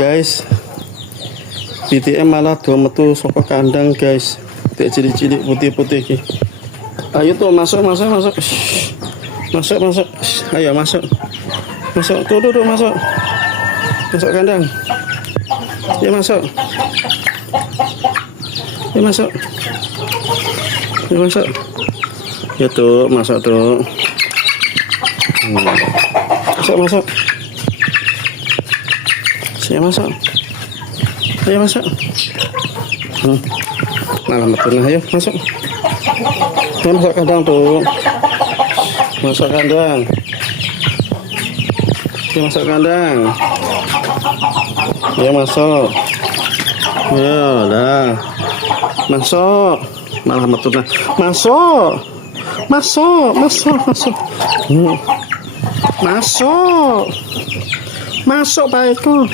guys, BTM malah do metu saka kandang guys. Tek cilik-cilik putih-putih iki. Ayo tuh masuk. Masuk. Ayo masuk. Tuh masuk. Masuk kandang. Ya masuk. Ya tuh, masuk tuh. Masuk. Saya masuk. Ayo masuk. Malah betul, ayo masuk. Masuk kandang tuh. Masuk kandang. Ya masuk kandang. Ya masuk. Ya dah. Masuk. Malah betul nah. Masuk. Masuk baikku.